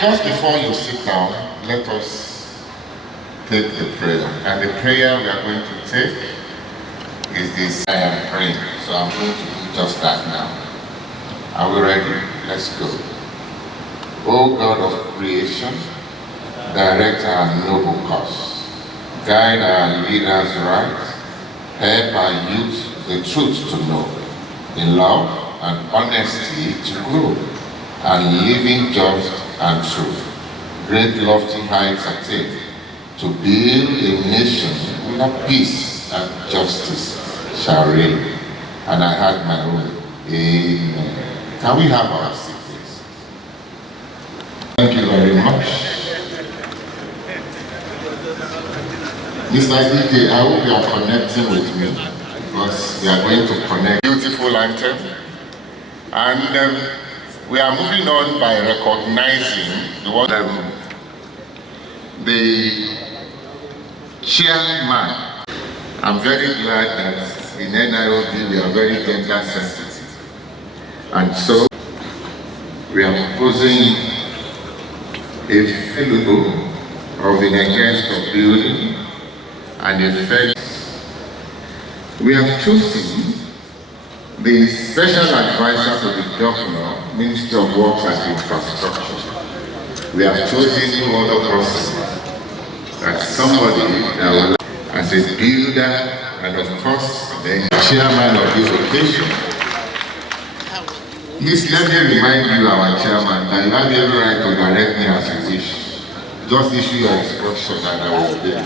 Just before you sit down, let us take the prayer. And the prayer we are going to take is this: I am praying. So I'm going to do just that now. Are we ready? Let's go. O God of creation, direct our noble cause. Guide our leaders right. Help our youth the truth to know. In love and honesty to grow. And living just and true. Great lofty heights attain. To build a nation where peace and justice shall reign. And I had my own. Amen. Can we have our seat, please? Thank you very much. Mr. DJ, I hope you are connecting with me, because we are going to connect. Beautiful anthem. And we are moving on by recognizing the chairman. I'm very glad that in NIOB we are very gender sensitive. And so we are proposing a fellow of the Nigerian Stock Building and a fellow. We have chosen the Special Advisor to the Governor, Ministry of Works and Infrastructure. We have chosen no other person than somebody that will, as a builder and of course the chairman of this occasion. Please let me remind you, our chairman, that you have every right to direct me as you wish. Just issue your instruction and I will obey.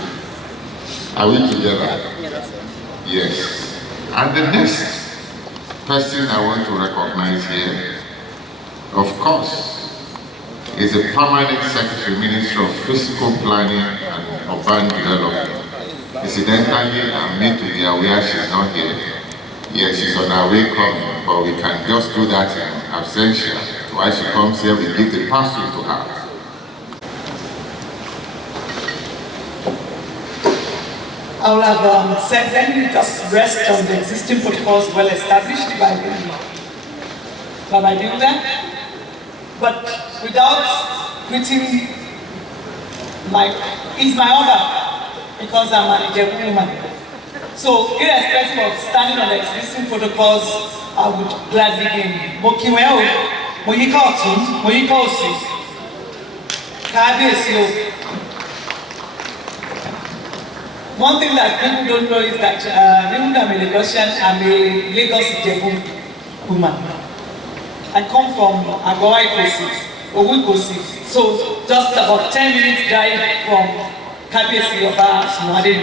Are we together? Yes. And the next person I want to recognize here, of course, is a permanent Secretary, Minister of Physical Planning and Urban Development. Incidentally, I'm made to be aware she's not here. Yes, she's on her way coming, but we can just do that in absentia. While she comes here, we give the parcel to her. I will have said, let me just rest on the existing protocols well established by my builder, but without greeting it's my honor, because I'm a Nigerian woman. So irrespective of standing on the existing protocols, I would gladly begin. Mokiweo, Moyika Otun, Moyika Osi, Kabiyesi. One thing that people don't know is that even though I'm a Lagosian, I'm a Lagos Ijebu woman. I come from Agbowa Ikosi, so just about 10 minutes drive from Kabiyesi Oba Sunuade.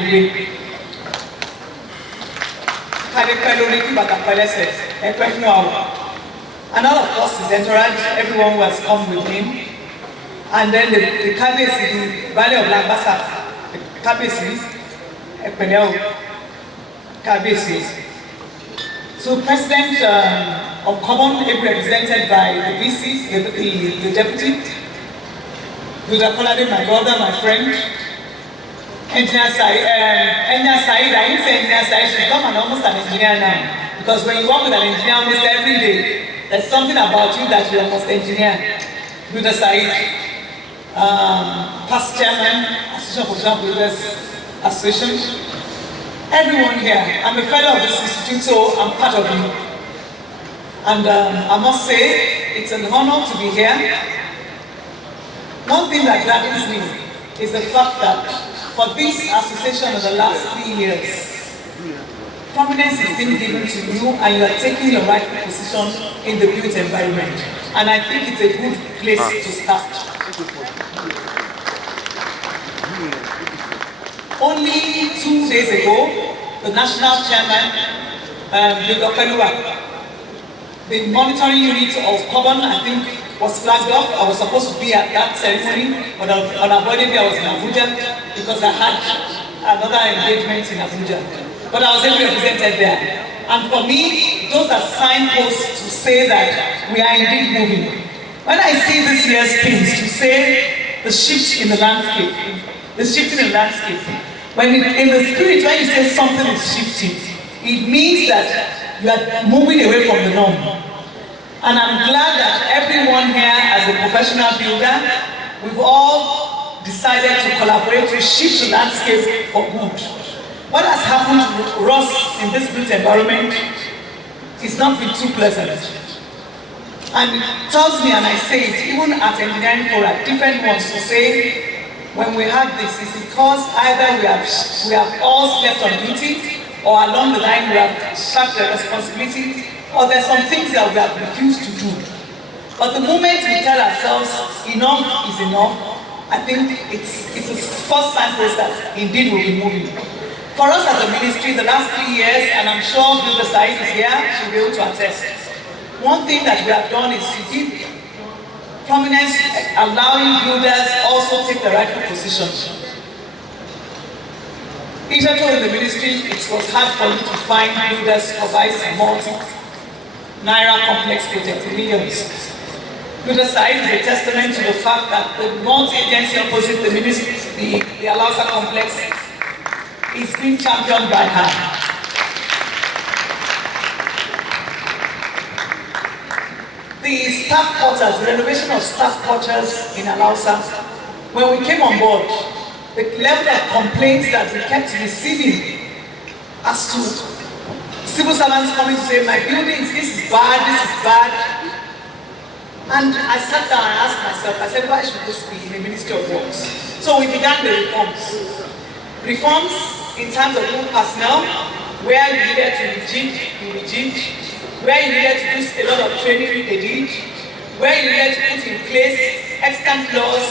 And all of us, his entourage, everyone who has come with him. And then the Kabiyesi, the Valley of Lambasa, the Kabiyesi, So President of Common, represented by the VC, the Deputy, Buda Kolade, my brother, my friend, Engineer Said, I didn't say Engineer Said should become almost an engineer now. Because when you work with an engineer almost every day, there's something about you that you're almost engineer. Buda Said, past chairman, Association for Job Builders Association. Everyone here, I'm a fellow of this institute, so I'm part of you. And I must say, it's an honor to be here. One thing that gladdens me is the fact that for this association of the last 3 years, prominence is being given to you and you are taking your rightful position in the built environment. And I think it's a good place to start. Only 2 days ago, the national chairman, the monitoring unit of Common, I think, was flagged off. I was supposed to be at that ceremony, but unavoidably I was in Abuja because I had another engagement in Abuja. But I was able to represent there. And for me, those are signposts to say that we are indeed moving. When I see this year's things, to say the shift in the landscape, the shift in the landscape, in the spirit, when you say something is shifting, it means that you are moving away from the norm. And I'm glad that everyone here, as a professional builder, we've all decided to collaborate to shift the landscape for good. What has happened to us in this built environment is not been too pleasant. And it tells me, and I say it, even at engineering fora, different ones to say, when we have this, is because either we have all slept on duty, or along the line we have shirked the responsibility, or there's some things that we have refused to do. But the moment we tell ourselves enough is enough, I think it's a first signpost that indeed we'll be moving. For us as a ministry, the last 3 years, and I'm sure Builder Said is here, she'll be able to attest. One thing that we have done is to give prominence, allowing builders also take the rightful position. Hitherto in the ministry, it was hard for you to find builders for multi-naira complex projects in millions. Builder Said is a testament to the fact that the multi-agency opposite the ministry, the Alausa complex, is being championed by her. The staff quarters, the renovation of staff quarters in Alausa, when we came on board, the level of complaints that we kept receiving as to civil servants coming to say, my buildings, this is bad, this is bad. And I sat down and asked myself, I said, why should this be in the Ministry of Works? So we began the reforms. Reforms in terms of new personnel, where you needed to rejig, you rejigged. Where you needed to do a lot of training, they did. Where you needed to put in place extant laws,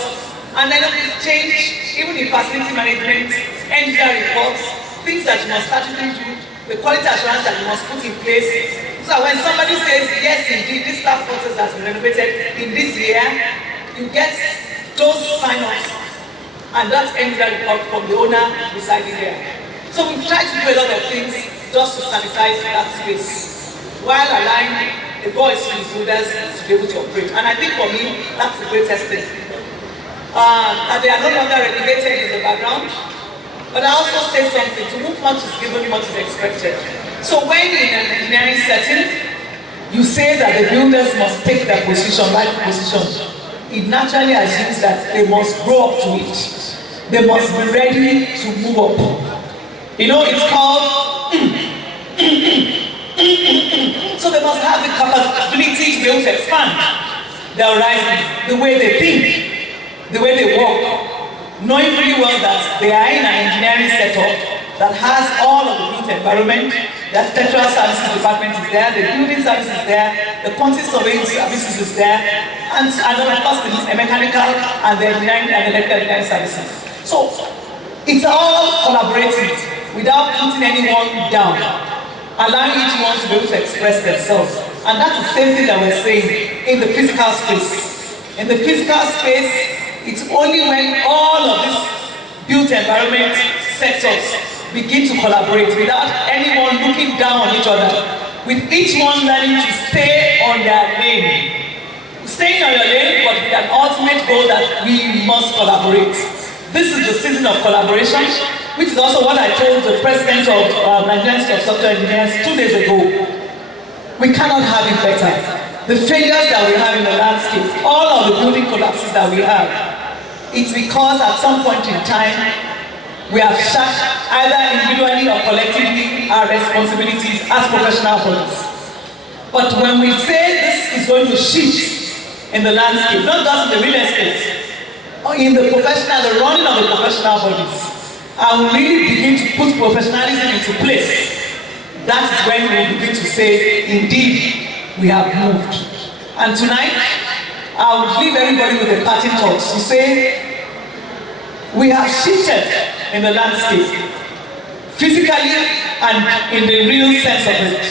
and then it change, even in facility management, NIGERIan reports, things that you must statutorily do, the quality assurance that you must put in place. So when somebody says, yes, indeed, this staff process has been renovated in this year, you get those sign-offs, and that's NIGERIan report from the owner residing there. So we've tried to do a lot of things just to sanitize that space, while allowing the voice of the builders to be able to operate. And I think for me, that's the greatest thing. And they are no longer relegated in the background, but I also say something, to whom much is given, much is expected. So when in an engineering setting, you say that the builders must take their position, rightful position, it naturally assumes that they must grow up to it. They must be ready to move up. You know, it's called so they must have the capability to be able to expand their horizon, the way they think, the way they work, knowing pretty well that they are in an engineering setup that has all of the built environment, the architectural services department is there, the building services is there, the quantity surveying services is there, and then of course the mechanical and the engineering and electrical engineering services. So it's all collaborating without putting anyone down, allowing each one to be able to express themselves. And that's the same thing that we're saying in the physical space. In the physical space, it's only when all of these built environment sectors begin to collaborate without anyone looking down on each other, with each one learning to stay on their lane. Staying on your lane, but with an ultimate goal that we must collaborate. This is the season of collaboration, which is also what I told the president of Nigerian Software Engineers 2 days ago. We cannot have it better. The failures that we have in the landscape, all of the building collapses that we have, it's because at some point in time, we have shirked either individually or collectively our responsibilities as professional bodies. But when we say this is going to shift in the landscape, not just in the real estate, or in the professional, the running of the professional bodies, and we really begin to put professionalism into place, that is when we begin to say, indeed, we have moved. And tonight, I would leave everybody with a parting thought to say, we have shifted in the landscape, physically and in the real sense of it.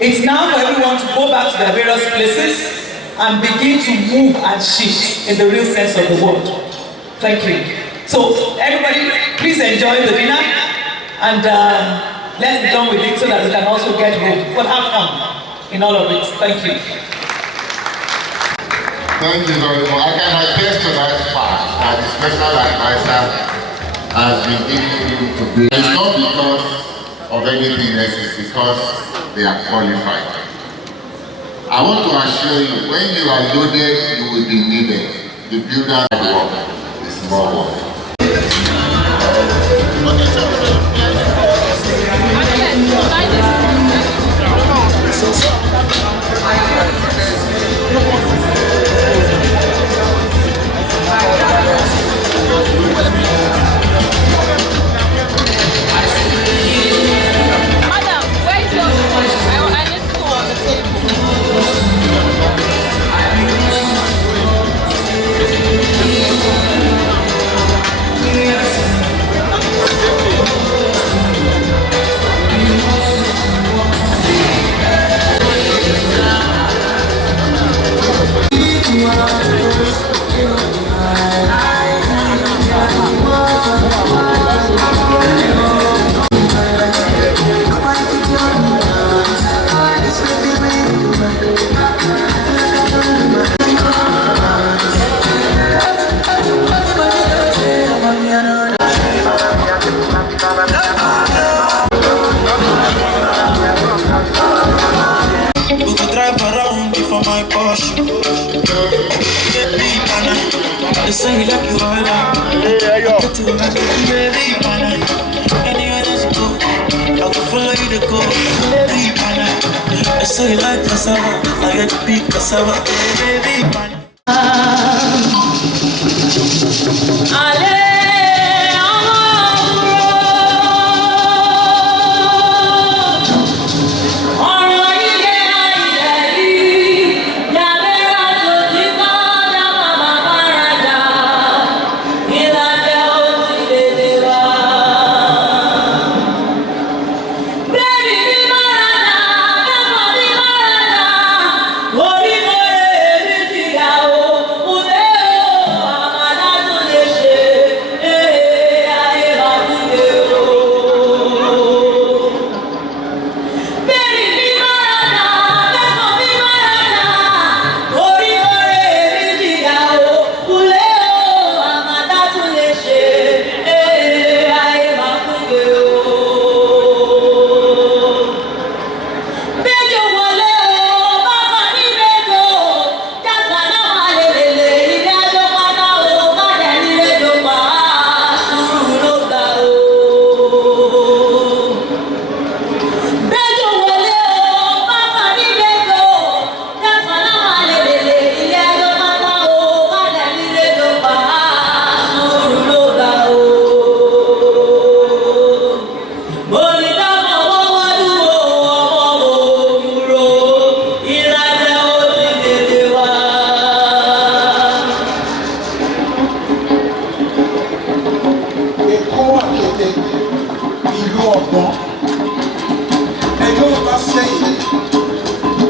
It's now for everyone to go back to their various places and begin to move and shift in the real sense of the word. Thank you. So everybody, please enjoy the dinner, and let's be done with it so that we can also get home. But have fun in all of it. Thank you. Thank you very much. I can attest to that fact that the special advisor has been giving you to be. It's not because of anything else, it's because they are qualified. I want to assure you, when you are loaded, you will be needed. the builder work is more work. They say you like you all out. Get to baby, pana. Anywhere that you go, I will follow you to go. Baby, pana. They say you like cassava, I get to be cassava. Baby, pana.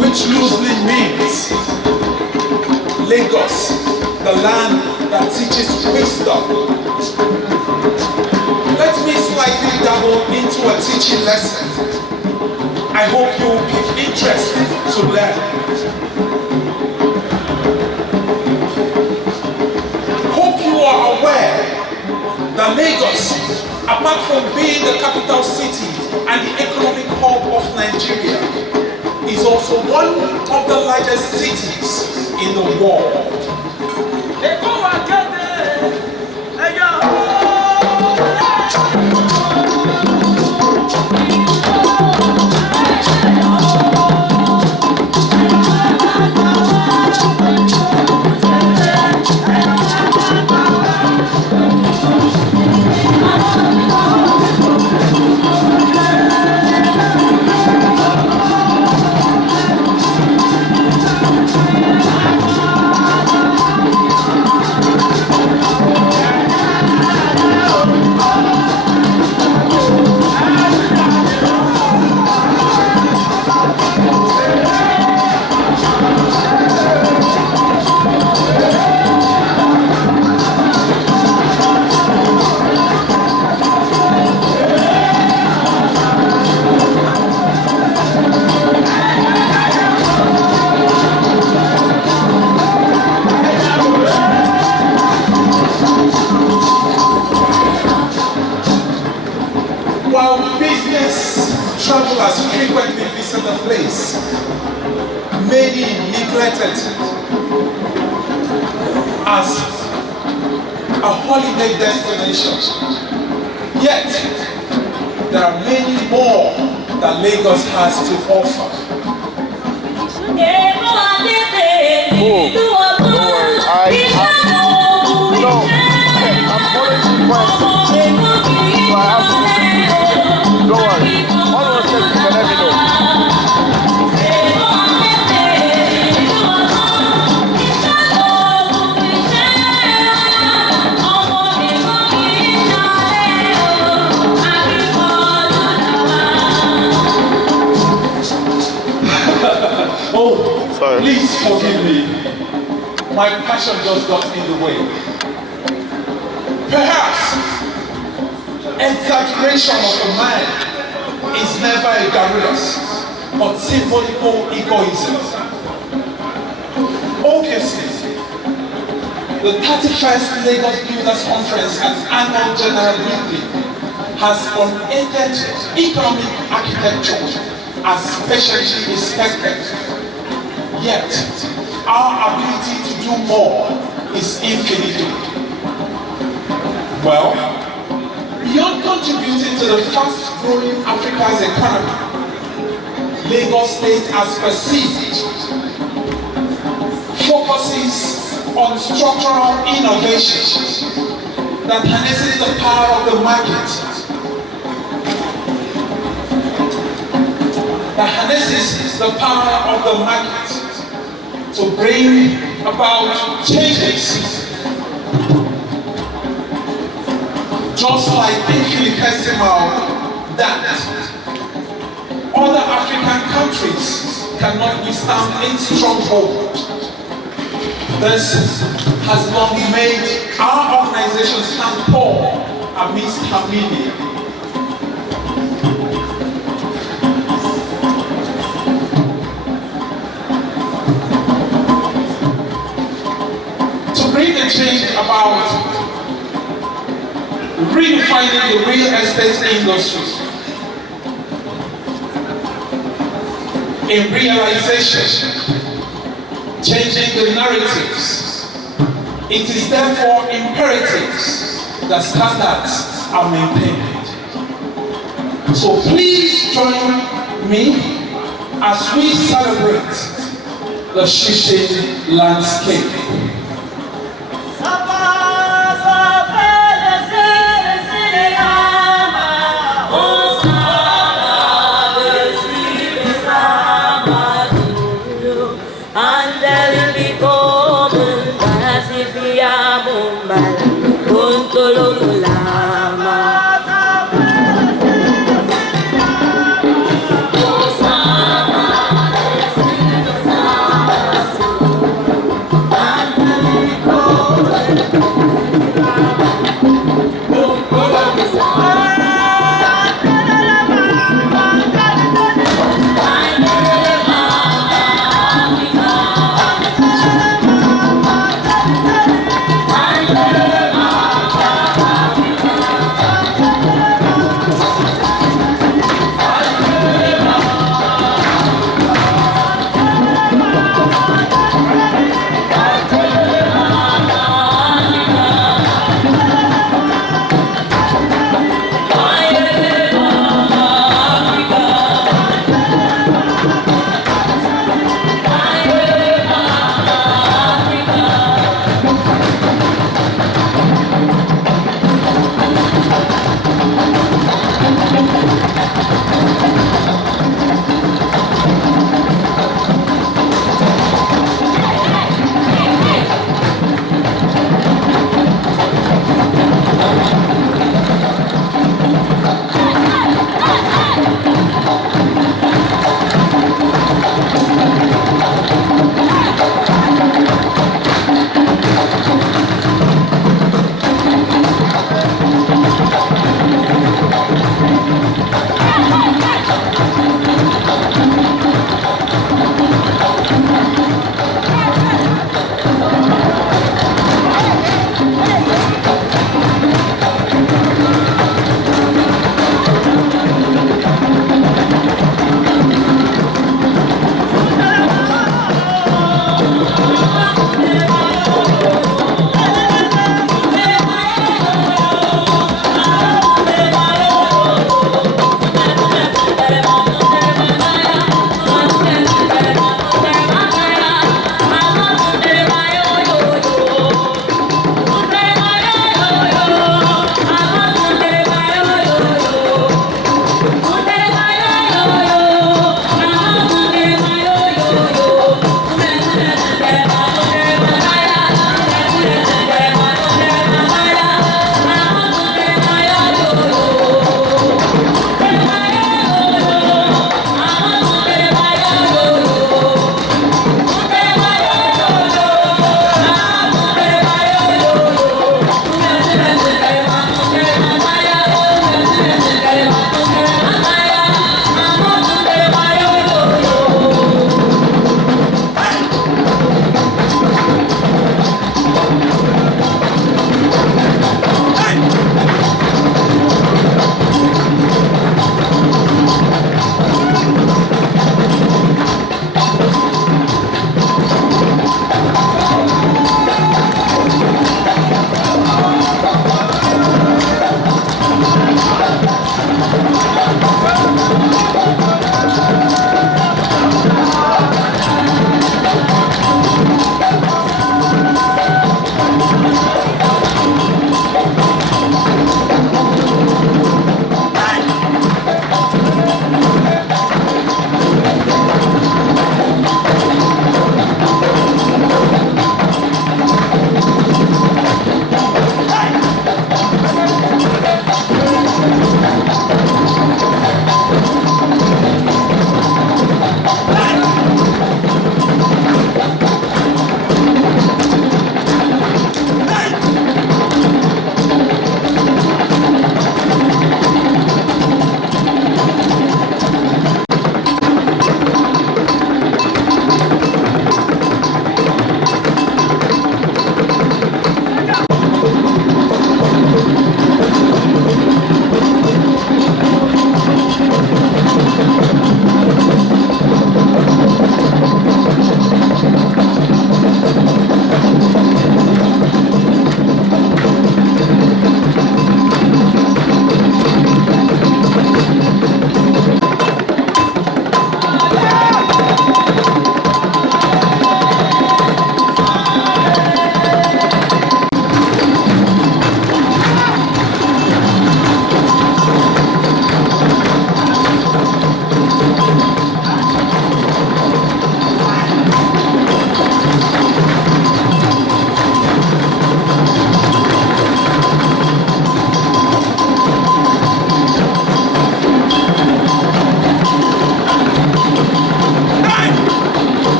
Which loosely means Lagos, the land that teaches wisdom. Let me slightly dabble into a teaching lesson. I hope you will pick interest to learn. Hope you are aware that Lagos, apart from being the capital city and the economic hub of Nigeria, is also one of the largest cities in the world. While business travelers frequently visit the place, many neglect it as a holiday destination. Yet, there are many more that Lagos has to offer. I'm following you so I have to don't worry. All those things you can let me know. Oh, sorry. Please forgive me. My passion just got in the way. Perhaps exaggeration of a man is never a garrulous, but symbolical egoism. Obviously, the 31st Lagos Builders Conference and Annual General Meeting has unaided economic architecture as specially respected. Yet, our ability to do more is infinite. Well, beyond contributing to the fast-growing Africa's economy, Lagos State as perceived focuses on structural innovation that harnesses the power of the market, to bring about changes. Just like infinitesimal that other African countries cannot withstand its stronghold. This has long made our organization stand tall amidst her media. To bring the change about redefining the real estate industry in realization, changing the narratives. It is therefore imperative that standards are maintained. So please join me as we celebrate the shifting landscape.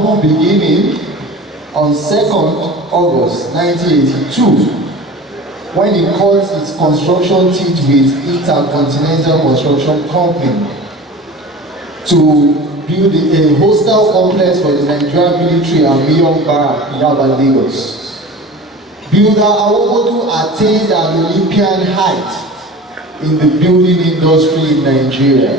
humble beginning on 2nd August 1982 when he cut its construction teeth with Intercontinental Construction Company to build a hostel complex for the Nigerian military and Mayor Barrack in Yaba, Lagos. Builder Awobodu attained an Olympian height in the building industry in Nigeria.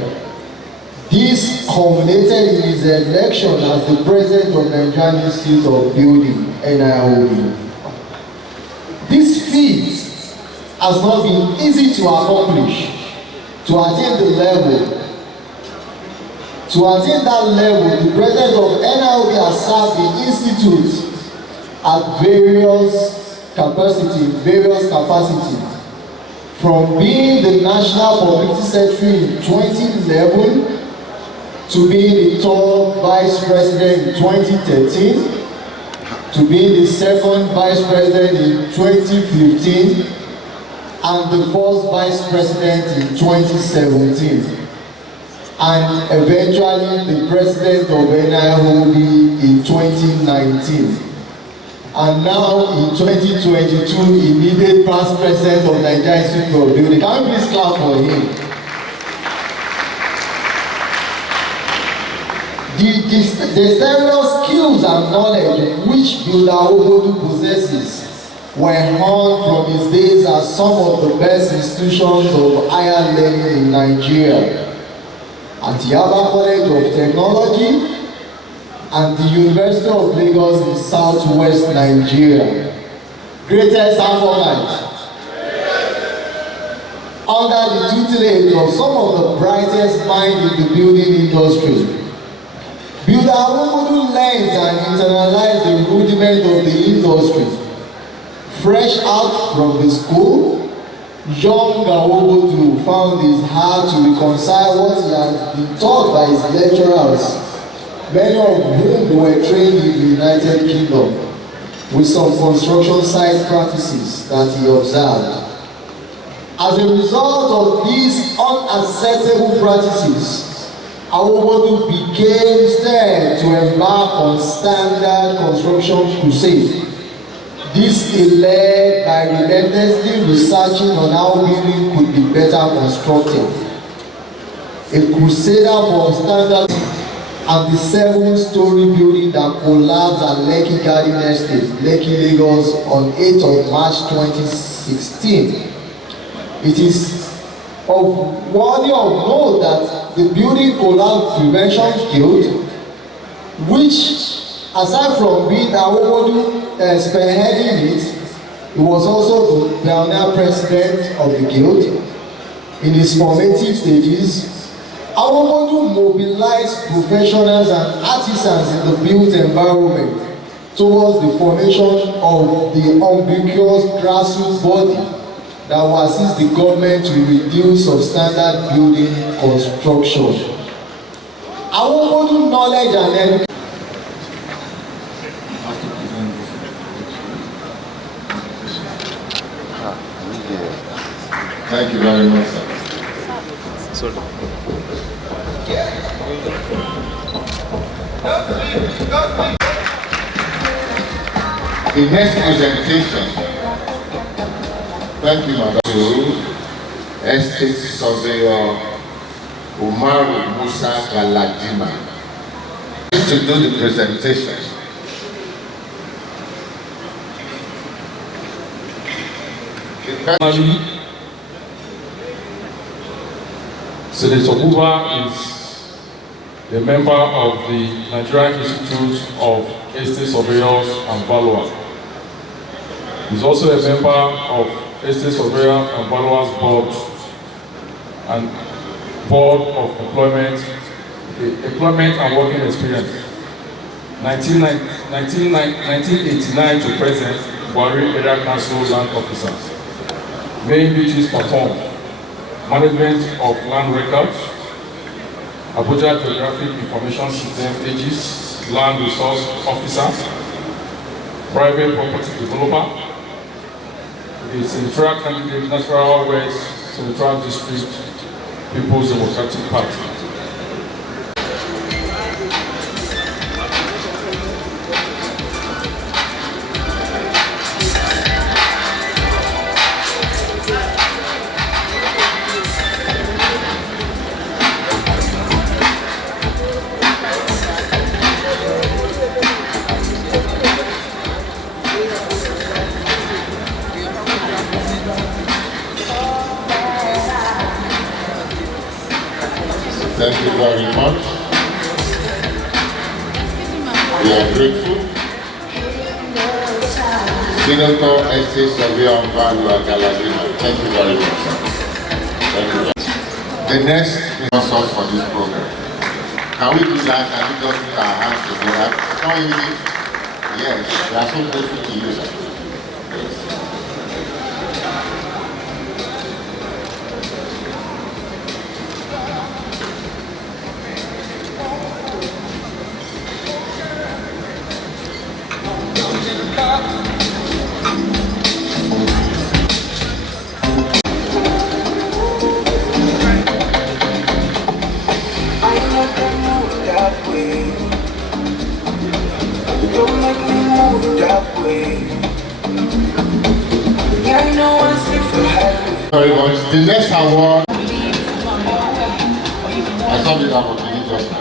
This culminated in his election as the president of Nigerian Institute of Building, NIOB. This feat has not been easy to accomplish. To attain that level, the president of NIOB has served the institute at various capacity, from being the National Publicity Secretary in 2011 to being the third vice president in 2013, to being the second vice president in 2015, and the first vice president in 2017, and eventually the president of NIOB in 2019. And now in 2022, immediate past president of Nigerian Institute of Building. Can we please clap for him? The several skills and knowledge which Builder Awobodu possesses were honed from his days at some of the best institutions of higher learning in Nigeria, at Yaba College of Technology and the University of Lagos in southwest Nigeria. Greatest performance. Under the tutelage of some of the brightest minds in the building industry, Builder Awobodu learned and internalized the rudiment of the industry. Fresh out from the school, young Awobodu found it hard to reconcile what he had been taught by his lecturers, many of whom were trained in the United Kingdom, with some construction site practices that he observed. As a result of these unacceptable practices, Awobodu became stirred to embark on standard construction crusade. This is led by relentlessly researching on how building could be better constructed. A crusader for standard and the 7-story building that collapsed at Lekki Garden Estate, Lekki, Lagos on 8th of March 2016. It is worthy of note that the Building Collapse Prevention Guild, which aside from being Awobodu spearheading it, he was also the pioneer president of the guild. In his formative stages, Awobodu mobilized professionals and artisans in the built environment towards the formation of the ubiquitous grassroots body that will assist the government to reduce substandard building construction. Awobodu knowledge and education. Thank you very much, sir. The next presentation, thank you, Madam, to Estate Surveyor Umaru Musa Galadima to do the presentation. Senator Buba is a member of the Nigerian Institute of Estate Surveyors and Valuers. He's also a member of Estate Surveyor and Valuers Board and Board of Employment and Working Experience. 1989 to present, Buhari Area Council Land Officers. Main duties performed: management of land records, Abuja Geographic Information System (AGIS), land resource officer, private property developer, the Central Candidate Natural West Central District People's Democratic Party. Senator Estate Surveyor and Valua Galagina. Thank you very much, sir. Thank you. The next sponsors for this program. Can we do that? Can we just put our hands together? Can we do it? Yes, we are so grateful to you, sir. Yes. Very much. The next award, I saw this opportunity just now.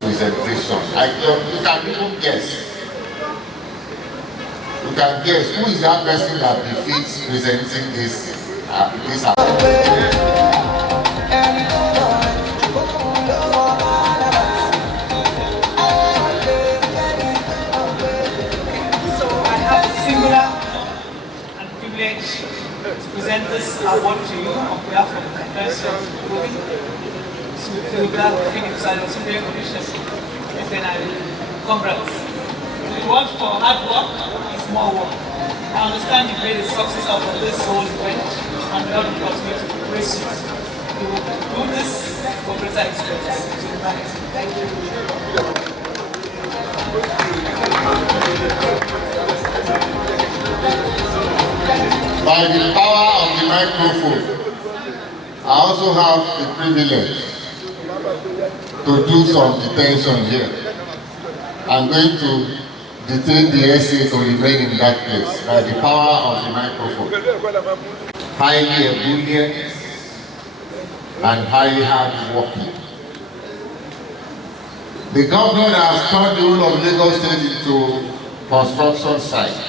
Presentation. You can even guess. You can guess who is that person that defeats presenting this to present this award to you on behalf of the Nigerian Congrats. The word for hard work is more work. I understand you made a success out of this whole event and God will continue to praise you. You will do this for greater experience tonight. Thank you. By the power of the microphone, I also have the privilege to do some detention here. I'm going to detain the SA to remain in that place by the power of the microphone. Highly ebullient and highly hard-working. The governor has turned the whole of Lagos State into construction site.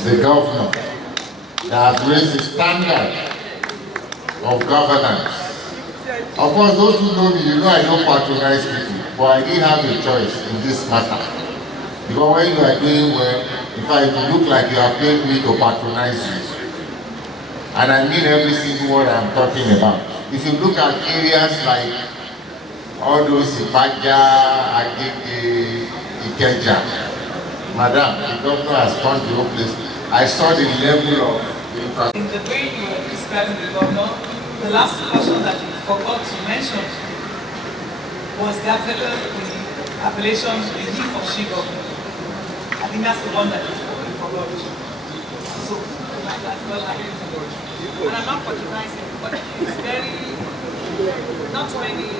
The governor that has raised the standard of governance. Of course, those who know me, you know I don't patronize people, but I didn't have a choice in this matter. Because when you are doing well, in fact, it will look like you have paid me to patronize you. And I mean every single word I'm talking about. If you look at areas like all those Ibaja, Agege, Ikeja, Madam, the governor has turned the whole place. I saw the level of the infrastructure. In the way you were describing the governor, the last question that you forgot to mention was the appellation, the he for she governor. I think that's the one that you forgot. So, that's well, I didn't forget. And I'm not patronizing, but it's very, not many.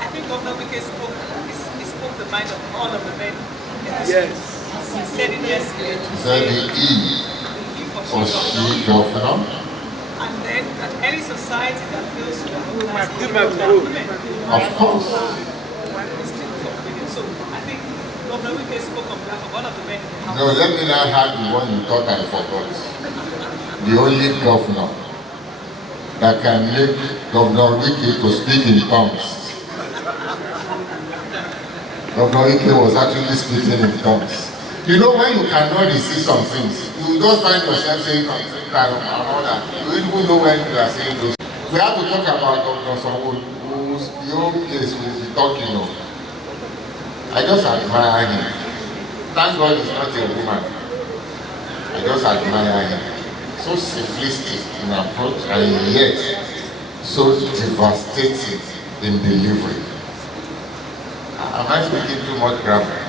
I think Governor Wike spoke the mind of all of the men. Yes. He said it yesterday. He said the E for she governor. And then that any society that feels to have women. Of course. So I think Governor Wike spoke on behalf of one of the men in the house. No, let me now have the one you thought I forgot. The only governor that can make Governor Wike to speak in tongues. Governor Wike was actually speaking in tongues. You know, when you cannot receive some things, you just find yourself saying something kind of another. You even know when you are saying those. We have to talk about Governor Sanwo, whose the whole place will be talking of. I just admire him. Thank God he's not a woman. I just admire him. So simplistic in approach and yet so devastating in delivery. Am I speaking too much grammar?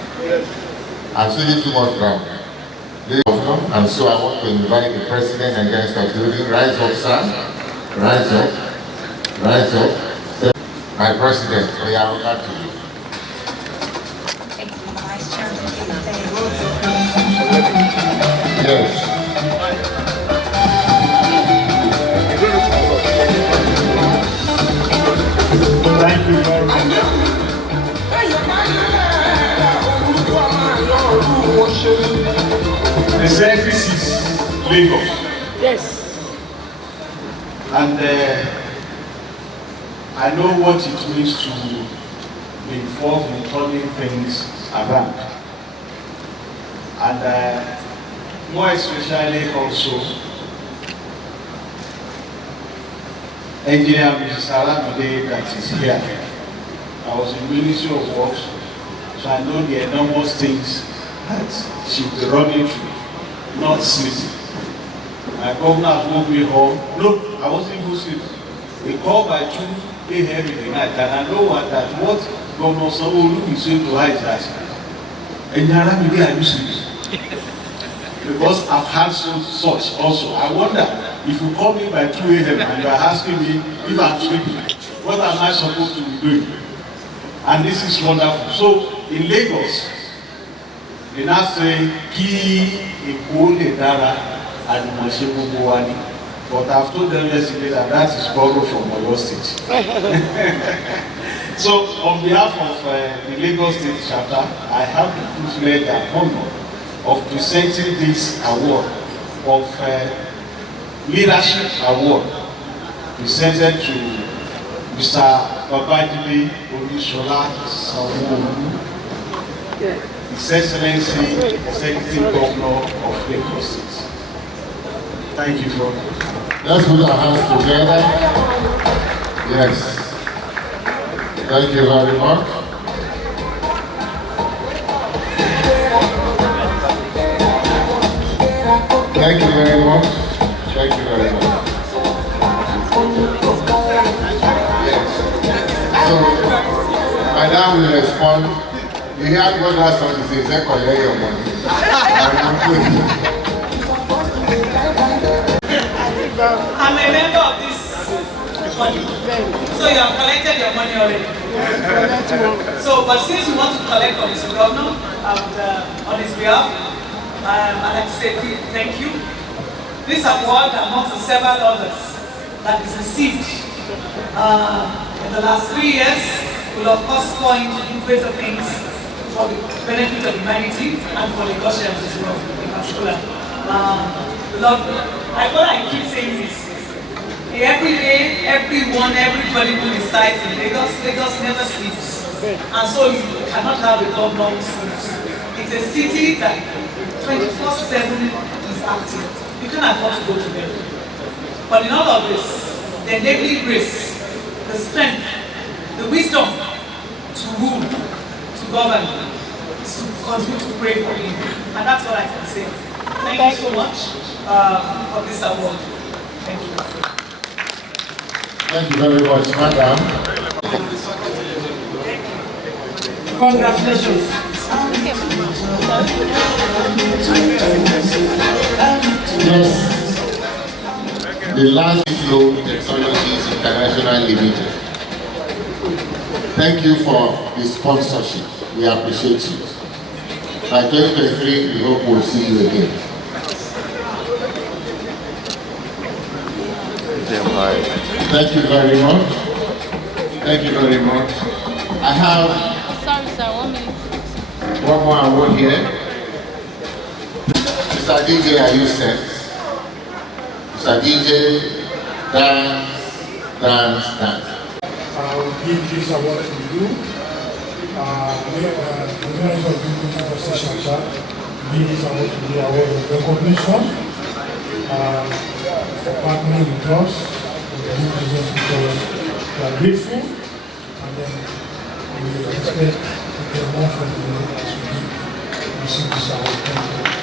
I'm speaking too much grammar. And so I want to invite the president and guys of the building. Rise up, sir. Rise up. Rise up. My president, we are over to you. Thank you, Vice Chairman. Yes. Thank you very much. They said this is Lagos. Yes. And I know what it means to be involved in turning things around. And more especially also, Engineer Mrs. Aramide that is here. I was in Ministry of Works, so I know the enormous things that she will be running through, not sleeping. My governor woke me home. No, I wasn't even sleeping. They called by 2 a.m. in the night, and I know that what Governor Sanwo-Olu is saying to her is that, Engineer Aramide, are you sleeping? Because I've had such also. I wonder if you call me by 2 a.m. and you are asking me if I'm sleeping, what am I supposed to be doing? And this is wonderful. So in Lagos, they now say, Ki Ekole Dara and Moshe Wani. But I've told them yesterday that that is borrowed from Oyo State. So on behalf of the Lagos State chapter, I have the privilege and honor of presenting this award of leadership award presented to Mr. Babajide Olusola Sanwo-Olu, His Excellency Executive Governor of Lagos State. Thank you very much. Let's put our hands together. Yes. Thank you very much. Thank you very much. Thank you very much. Yes. So, Madam will respond. You hear what that song is, say, collect your money. I'm a member of this body. So you have collected your money already. So, but since you want to collect from Mr. Governor, on his behalf, I'd like to say thank you. This award, amongst the several others that is received in the last 3 years, will of course go into do greater things for the benefit of humanity and for Lagosians as well, in particular. What I keep saying is, every day, everybody who resides in Lagos never sleeps. And so you cannot have a governor who sleeps. It's a city that 24/7 is active. You can't afford to go to bed. But in all of this, the enabling grace, the strength, the wisdom to rule, to govern, is to continue to pray for him. And that's what I can say. Thank you so much for this award. Thank you. Thank you very much, Madam. Congratulations. Yes. The last Flow Technologies International Limited. Thank you for the sponsorship. We appreciate you. By 2023, we hope we'll see you again. Thank you very much. Thank you very much. I have one more award here. Mr. DJ, are you set? Mr. DJ, dance. I will give this award to you. The members of the Conversation Chat give this award to the award of recognition for partnering with us. We are grateful, and then we expect to get more from you as we receive this award. Thank you.